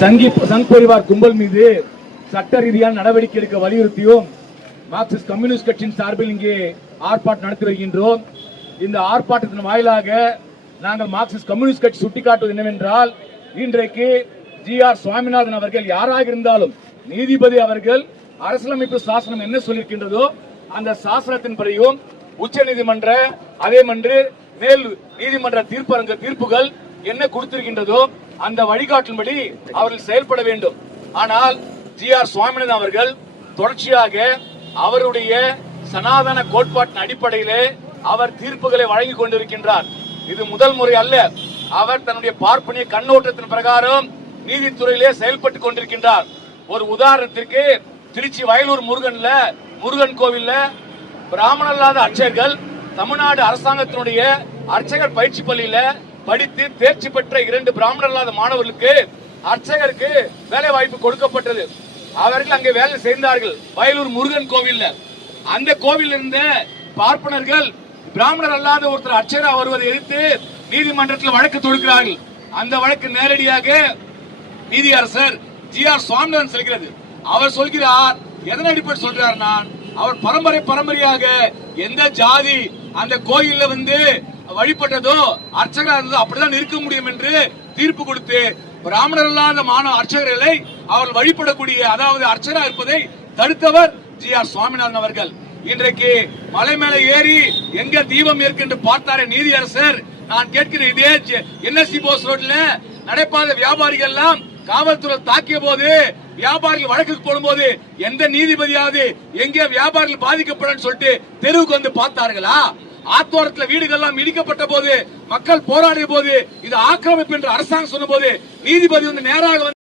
சங் பரிவார் கும்பல் மீது சட்ட ரீதியான நடவடிக்கை எடுக்க வலியுறுத்தியும் மார்க்சிஸ்ட் கம்யூனிஸ்ட் கட்சியின் சார்பில் இங்கே ஆர்ப்பாட்டம் நடத்தி வருகின்றோம். இந்த ஆர்ப்பாட்டத்தின் வாயிலாக நாங்கள் மார்க்சிஸ்ட் கம்யூனிஸ்ட் கட்சி சுட்டிக்காட்டுவது என்னவென்றால், இன்றைக்கு ஜி.ஆர். சுவாமிநாதன் அவர்கள் யாராக இருந்தாலும் நீதிபதி அவர்கள் அரசியலமைப்பு சாசனம் என்ன சொல்லியிருக்கின்றதோ அந்த சாசனத்தின்படியும் உச்ச நீதிமன்ற அதே மன்று மேல் நீதிமன்ற தீர்ப்புகள் என்ன கொடுத்திருக்கின்றதோ அந்த வழிகாட்டின்படி அவர்கள் செயல்பட வேண்டும். ஆனால் ஜி.ஆர். சுவாமிநாதன் அவர்கள் தொடர்ச்சியாக அவருடைய சனாதன கோட்பாட்டின் அடிப்படையிலே அவர் தீர்ப்புகளை வழங்கிக் கொண்டிருக்கின்றார். இது முதல் முறை அல்ல. அவர் தன்னுடைய பார்ப்பனிய கண்ணோட்டத்தின் பிரகாரம் நீதித்துறையிலே செயல்பட்டுக் கொண்டிருக்கின்றார். ஒரு உதாரணத்திற்கு திருச்சி வயலூர் முருகன் கோவில்ல பிராமணர் அல்லாத அர்ச்சகர்கள் தமிழ்நாடு அரசாங்கத்தினுடைய அர்ச்சகர் பயிற்சி பள்ளியில படித்து தேர்ச்சி பெற்ற 2 பிராமணர் அல்லாத மாணவர்களுக்கு அர்ச்சகருக்கு வேலை வாய்ப்பு கொடுக்கப்பட்டது. அவர்கள் அங்கே வேலை செய்தார்கள் வயலூர் முருகன் கோவில்ல. அந்த கோவில் இருந்த பார்ப்பனர்கள் பிராமணர் அல்லாத ஒருத்தர் அர்ச்சகர் வருவதை எதிர்த்து நீதிமன்றத்தில் வழக்கு தொடுக்கிறார்கள். அந்த வழக்கு நேரடியாக நீதியரசர் ஜி.ஆர். சுவாமிநாதன் செல்கிறது. அவர் சொல்கிறார், எதன் அடிப்படை சொல்றார், அவர் பரம்பரையாக எந்த ஜாதி அந்த கோயில்ல வழிபட்டதோ அர்ச்சகராக இருந்ததோ அப்படிதான் இருக்க முடியும் என்று தீர்ப்பு கொடுத்து பிராமணர் அல்லாத மாணவ அர்ச்சகர்களை அவர்கள் வழிபடக்கூடிய அதாவது அர்ச்சகராக இருப்பதை தடுத்தவர் ஜி.ஆர். சுவாமிநாதன் அவர்கள். இன்றைக்கு மலை மேல ஏறி எங்க தீபம் ஏற்கென்று பார்த்தாரே நீதியரசர், நான் கேட்கிறேன், இதே என்எஸ்சி போஸ் ரோட்ல நடைபாத வியாபாரிகள் எல்லாம் காவல்துறை தாக்கிய போது வியாபாரிகள் வழக்கு போடும்போது எந்த நீதிபதியாவது எங்கே வியாபாரிகள் பாதிக்கப்படும் சொல்லிட்டு தெருவுக்கு வந்து பார்த்தார்களா? ஆத்தோரத்தில் வீடுகள் எல்லாம் இடிக்கப்பட்ட போது மக்கள் போராடிய போது இது ஆக்கிரமிப்பு என்று அரசாங்கம் சொன்ன போது நீதிபதி நேராக